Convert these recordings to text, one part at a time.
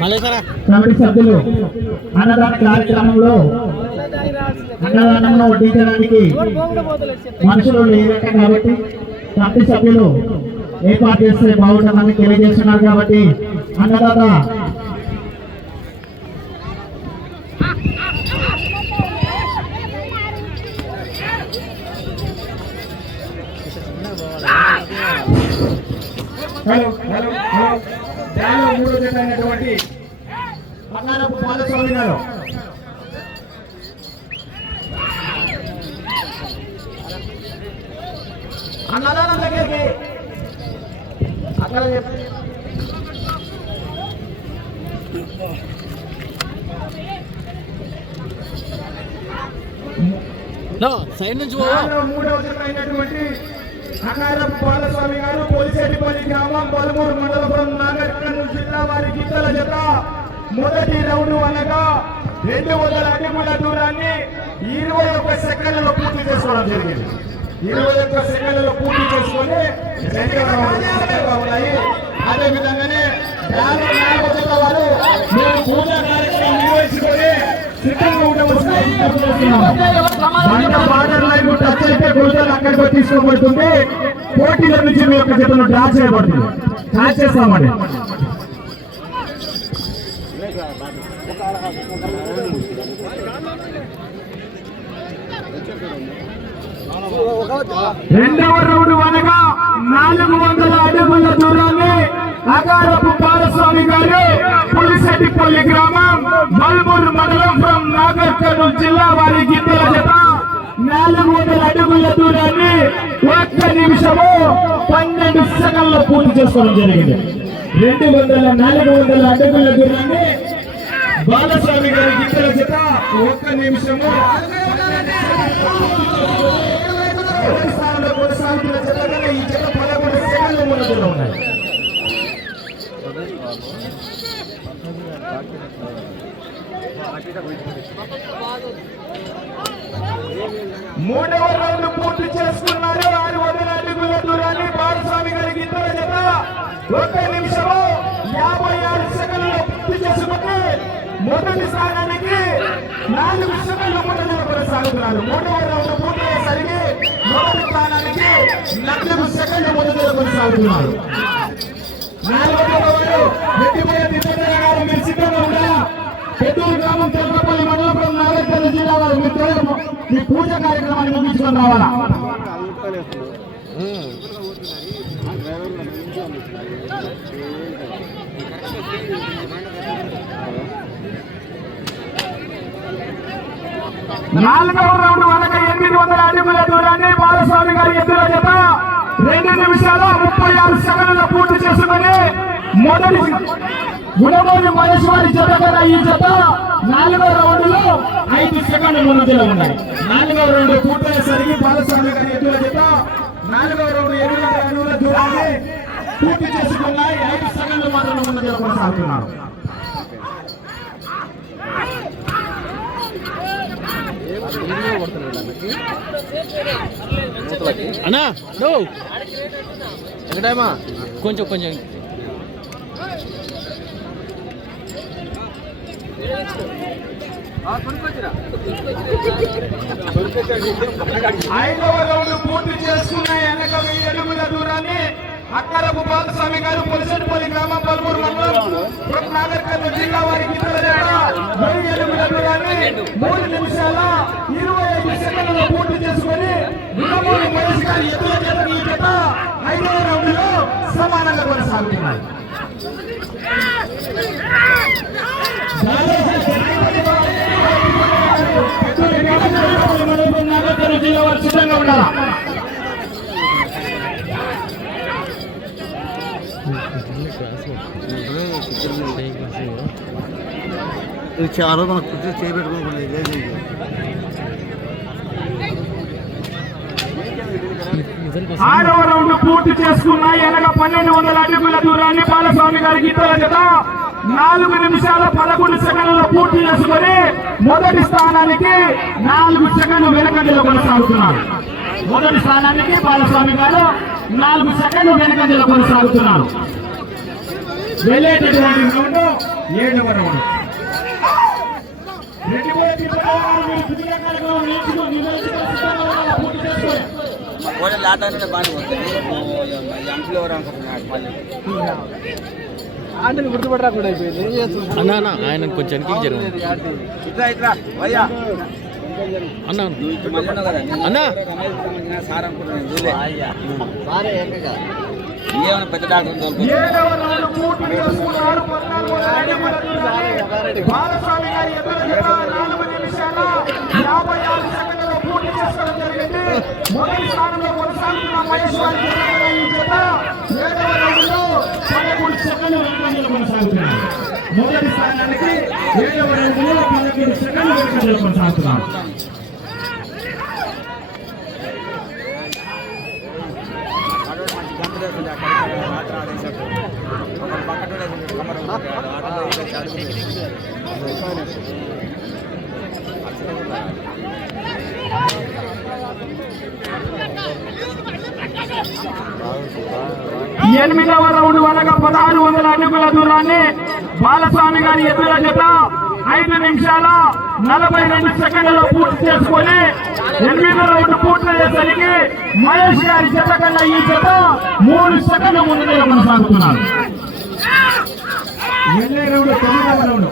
మలేసరా committee సభ్యులు అన్నదాన కార్యక్రమంలో అన్నదానంలో వడ్డించడానికి మనుషులు లేరట కాబట్టి కమిటీ సభ్యులు ఏర్పాటు చేస్తే బాగుంటుందని తెలియజేస్తున్నారు కాబట్టి అన్నదాత. Hello hello hello. డ్యాలో మూడో జత అయినటువంటి బంగారపు పాలస్వామి గారు. అన్నదానం దగ్గరికి అక్కడ చెప్పండి నో సైడ్ నుంచి మూడవ జత అయినటువంటి అన్నారపు బాలస్వామి గారు పోలిశెట్టిపల్లి గ్రామం పలుమూరు మండలపురం నాగర్ జిల్లా వారి గీతల జత. మొదటి రౌండ్ అనగా రెండు వందల అడుగుల దూరాన్ని ఇరవై ఒక్క సెకండ్లలో పూర్తి చేసుకోవడం జరిగింది. ఇరవై ఒక్క సెకండ్లలో పూర్తి చేసుకొని ఉన్నాయి. అదే విధంగానే వారు పూజా కార్యక్రమం నిర్వహించుకొని బార్డర్ లైన్ టచ్ అయితే అక్కడికి తీసుకోబడుతుంది పోటీల నుంచి మీ యొక్క జతను డ్రా చేయబడుతుంది డ్రా చేస్తామండి రెండవ రౌండ్ అనగా నాలుగు వందల అడుగుల దూరాన్ని అగారపు బాలస్వామి గారు పులిశెట్టిపల్లి గ్రామం మల్బూర్ మండలం ఫ్రం నాగర్ జిల్లా వారి గిద్దల జత నాలుగు వందల అడుగుల దూరాన్ని ఒక్క నిమిషము పన్నెండు సెకండ్లో పూర్తి చేసుకోవడం జరిగింది. రెండు వందల నాలుగు వందల అడుగుల దూరాన్ని బాలస్వామి గారి గిద్దల జత ఒక్క నిమిషము. మొదటి స్థానంలో కొనసాగుతున్న జతగానే ఈ జత పదకొండు సెకండ్ల ముందులో ఉన్నాయి మూడవ రౌండ్ పూర్తి చేసుకున్నారు. ఆరు వందల అడుగుల దూరాన్ని బాలస్వామి గారికి ఇద్దరు జత. ఒక నిమిషము యాభై ఆరు సెకండ్లు పూర్తి చేసుకుంటే మొదటి స్థానానికి నాలుగు సెకండ్లు ముందు కొనసాగుతున్నారు. మూడవ రౌండ్ పూర్తి అయ్యేసరికి మొదటి స్థానానికి నాలుగు సెకండ్లు ముందు కొనసాగుతున్నారు. నాలుగవ వారు పెద్దూరు గ్రామం తిరుపతి మండలం నాగరికల్ జిల్లా వారు మీ త్వరగా మీ పూజ కార్యక్రమాన్ని ముగించుకొని రావాలా నాలుగవ రౌండ్ వరకు ఎనిమిది వందల అడుగుల దూరాన్ని బాలస్వామి గారి ఎదురు జత. రెండు నిమిషాల ముప్పై ఆరు సెకండ్ల పూర్తి చేసుకుని మొదటి గుణమూరి మహేష్ వారి జత గల ఈ జత. నాలుగవ రౌండ్లో ఐదు సెకండ్ల ముందులో ఉన్నాయి. నాలుగవ రౌండ్ పూర్తయ్యేసరికి బాలస్వామి గారి ఎదుర జత. నాలుగవ రౌండ్ ఎనిమిది అడుగుల దూరాన్ని పూర్తి చేసుకున్నాయి. ఐదు సెకండ్లు మాత్రం ముందులో కొనసాగుతున్నారు. అన్నా కొంచెం కొంచెం. ఐదవ రౌండ్ పూర్తి చేసుకున్న వెనక వెయ్యి అడుగుల దూరాన్ని అక్కరపు పాలస్వామి గారు పొలిసెట్పల్లి గ్రామం పలువురు మండలం నాగర్ జిల్లా వారి వెయ్యి అడుగుల దూరాన్ని మూడు నిమిషాల ఇరవై ఐదు సెకండ్లలో పూర్తి చేసుకొని గుణమూరి మహేష్ గారి ఎదురు ఐదవ రౌండ్లో సమానంగా కొనసాగుతున్నాయి. నాగర్ కర్నూలు జిల్లా వారు సిద్ధంగా ఉండాలా ఇది చాలా మన కుర్చీ చేయబెట్టుకోకుండా లేదు ఆరవ రౌండ్ పూర్తి చేసుకున్న ఎనక పన్నెండు వందల అడుగుల దూరాన్ని బాలస్వామి గారి గీతల జత. నాలుగు నిమిషాల పదకొండు సెకండ్లలో పూర్తి చేసుకొని మొదటి స్థానానికి నాలుగు సెకండ్లు వెనకంజలో కొనసాగుతున్నారు. మొదటి స్థానానికి బాలస్వామి గారు నాలుగు సెకండ్లు వెనకంజలో కొనసాగుతున్నారు. వెళ్ళేటటువంటి రౌండ్ ఏడవ రౌండ్. రెండు వేల తిప్పల వారు మీరు ద్వితీయ కార్యక్రమం నేర్చుకుని నిలబడుకుని సిద్ధంగా ఉండాలి. పూర్తి చేసుకోండి. కూడా లాట్ అయినా బాగానే వస్తుంది ఎంపీలో అనుకుంటున్నాడు మళ్ళీ అన్న అన్న ఆయన కొంచెం వెనక్కి జరుగు. ఇట్లా ఇట్లా భయ్యా అన్న అన్న. సార్ అనుకుంటున్నాను పెద్ద డాక్టర్ ఏడవ రౌండ్ పూర్తి చేసుకున్నారు. పద్నాలుగు వందల అడుగుల దూరాన్ని బాలస్వామి గారి ఎదురు జత నాలుగు నిమిషాల యాభై ఆరు సెకండ్లలో పూర్తి చేసుకోవడం జరిగింది. మొదటి స్థానంలో కొనసాగుతున్న మహేష్ వారి జత ఈ జత ఏడవ రౌండ్లో పదకొండు సెకండ్లు వెనుకంజలో కొనసాగుతున్నారు. మొదటి స్థానానికి ఏడవ రౌండ్లో పదకొండు సెకండ్లు వెనుకంజలో కొనసాగుతున్నారు ఎనిమిదవ రౌండ్ వరకు పదహారు వందల అడుగుల దూరాన్ని బాలస్వామి గారి ఎదుర జత ఐదు నిమిషాల నలభై రెండు సెకండ్లలో పూర్తి చేసుకొని ఎనిమిదో రౌండ్ పూర్తయ్యేసరికి మహేష్ గారి జత కన్నా ఈ జత మూడు సెకండ్ల ముందుగా కొనసాగుతున్నారు. ఎన్నే రౌండ్ తొమ్మిదవ రౌండ్.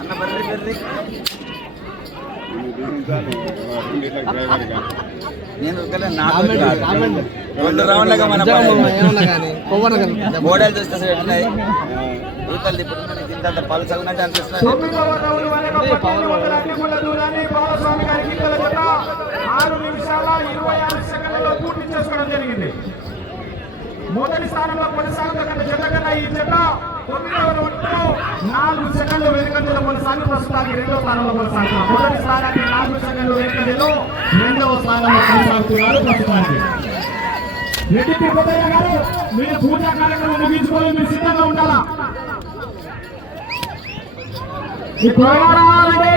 అన్న బర్రి బర్రి నేను ఉరకలే నాకు కాదు. రెండు రౌండ్లుగా మన మోడల్ చూస్తే అసలు ఎట్లున్నాయి ఊతలు తిప్పుకుంటే ఇంత పలు సగునట్టు అనిపిస్తుంది తొమ్మిదవ రౌండ్ వరకు పన్నెండు వందల అడుగుల దూరాన్ని బాలస్వామి గారి గిత్తల జత ఆరు నిమిషాల ఇరవై ఆరు సెకండ్లలో పూర్తి చేసుకోవడం జరిగింది. మొదటి స్థానంలో కొనసాగుతున్న జత కన్నా ఈ జత తొమ్మిదవ రౌండ్లో నాలుగు సెకండ్లు వెనుకంజలో కొనసాగి ప్రస్తుతానికి రెండో స్థానంలో కొనసాగుతున్నారు మొదటి స్థానానికి నాలుగు సెకండ్లు వెనుకంజలో రెండవ స్థానంలో కొనసాగుతున్నారు ప్రస్తుతానికి. రెడ్డి తిరుపతయ్య గారు మీరు పూజా కార్యక్రమం ముగించుకొని మీరు సిద్ధంగా ఉండాలా? ఈ త్వరగా రావాలండి.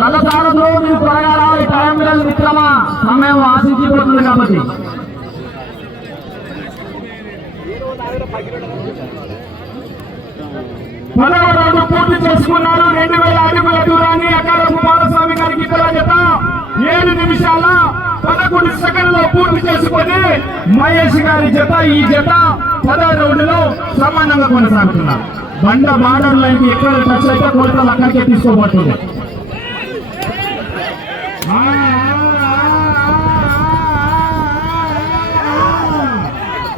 రథసారథులు మీరు త్వరగా రావాలి. టైం లేదు మిత్రమా? సమయం ఆశించిపోతుంది కాబట్టి. పదవ రౌండ్ పూర్తి చేసుకున్నారు. రెండు వేల అడుగుల దూరాన్ని అక్కడ కుమారస్వామి గారికి ఇతర జత ఏడు నిమిషాల పదకొండు సెకండ్లో పూర్తి చేసుకుని మహేష్ గారి జత ఈ జత పదవ రోడ్డులో సమానంగా కొనసాగుతున్నారు. బండ బార్డర్ లైన్ ఎక్కడ టచ్ అయితే కోరికలు అక్కడికే తీసుకోబోతుంది ఆ, ఆ, ఆ, ఆ, ఆ.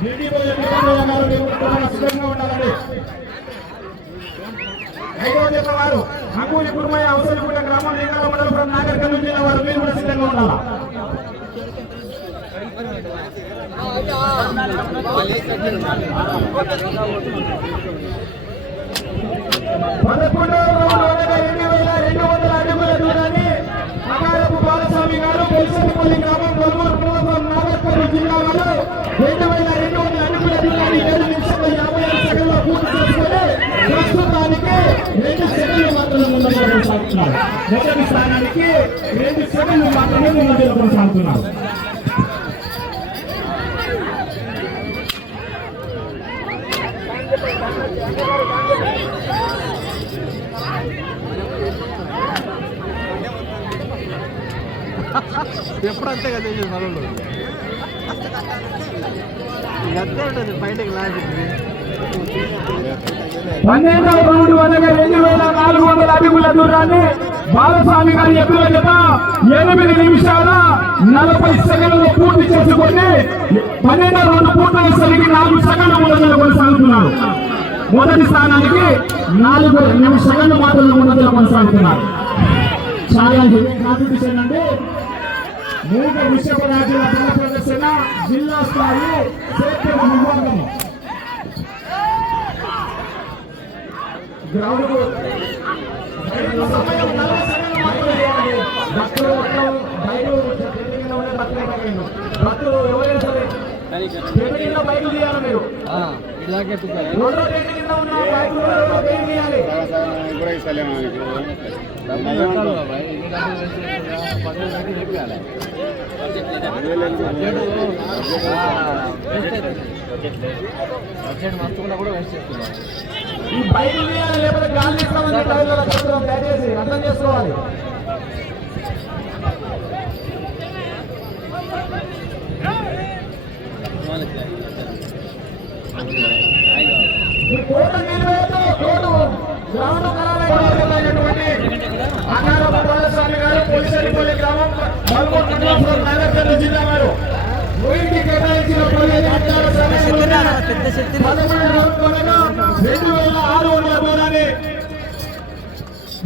రెడ్డి పోయే పిల్లలు ఉన్నారు, మీరు కూడా సిద్ధంగా ఉండాలండి ఐదవ జత వారు అంగూరి కుర్మయ్య అవసరపూట గ్రామం లింగాల మండలం నాగర్ కర్నూలు జిల్లా వారు మీరు కూడా సిద్ధంగా ఉండాలా పదకొండవ రౌండ్ అనగా రెండు వేల రెండు వందల అడుగుల దూరాన్ని అకారపు బాలస్వామి గారు పెల్సటిపల్లి గ్రామం కొల్లూరు ప్రభుత్వం నాగర్ కర్నూలు జిల్లా వారు రెండు వేల రెండు వందల అడుగుల దూరాన్ని ఏడు నిమిషాల యాభై ఐదు సెకండ్ల పూర్తి చేసుకొని ప్రస్తుతానికి రెండు సెకండ్లు మాత్రమే వచ్చింది మొదటి స్థానానికి రెండు సెకండ్లు మాత్రమే ముందంజలో కొనసాగుతున్నారు. ఎప్పుడు అంతే కదా చేసేది మనలో ఇక అంతే ఉంటుంది బయటకు లాగింది పన్నెండవ రౌండ్ అనగా రెండు వేల నాలుగు వందల అడుగుల దూరాన్ని బాలస్వామి గారి ఎదురు జత ఎనిమిది నిమిషాల నలభై సెకండ్లు పూర్తి చేసుకొని పన్నెండవ రౌండ్ పూర్తయ్యేసరికి నాలుగు సెకండ్ల ముందంజలో కొనసాగుతున్నారు మొదటి స్థానానికి నాలుగు ఎనిమిది సెకండ్లు మాత్రమే ముందంజలో కొనసాగుతున్నారు చాలా హెవీ కాంపిటీషన్ అండి మూగ విషయ రాజ్యాల ప్రదర్శన జిల్లా స్థాయి గ్రౌండ్. భక్తులు మొత్తం భక్తులే ఎవరైనా సరే బయలు తీయాలి మీరు రెండో కింద ఉన్న బయలు తీయాలి డబ్బులు పెట్టాలి బాబాయ్ ఈ బయట తీయాలి లేకపోతే గాలి ఇస్తామని డ్రైవర్లకు చెప్తున్నాం దయచేసి అర్థం చేసుకోవాలి. నిలబెడుతూ కోట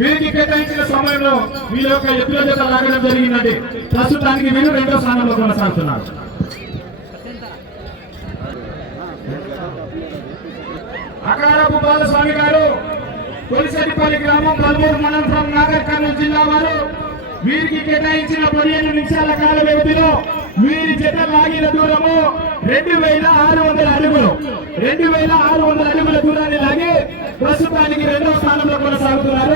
వీరికి కేటాయించిన సమయంలో వీళ్ళ యొక్క ఎత్తుల జత లాగడం జరిగిందండి. ప్రస్తుతానికి వీరు రెండో స్థానంలో కొనసాగుతున్నారు. అకారపు బాలస్వామి గారు కొలిసెట్టిపల్లి గ్రామం పల్మూరు మండలం ఫ్రం నాగర్ కర్నూలు జిల్లా వారు వీరికి కేటాయించిన పదిహేను నిమిషాల కాల వ్యవధిలో వీరి జత లాగిన దూరము రెండు వేల ఆరు వందల అడుగులు. రెండు వేల ఆరు వందల అడుగుల దూరాన్ని లాగి ప్రస్తుతానికి రెండవ స్థానంలో కొనసాగుతున్నారు.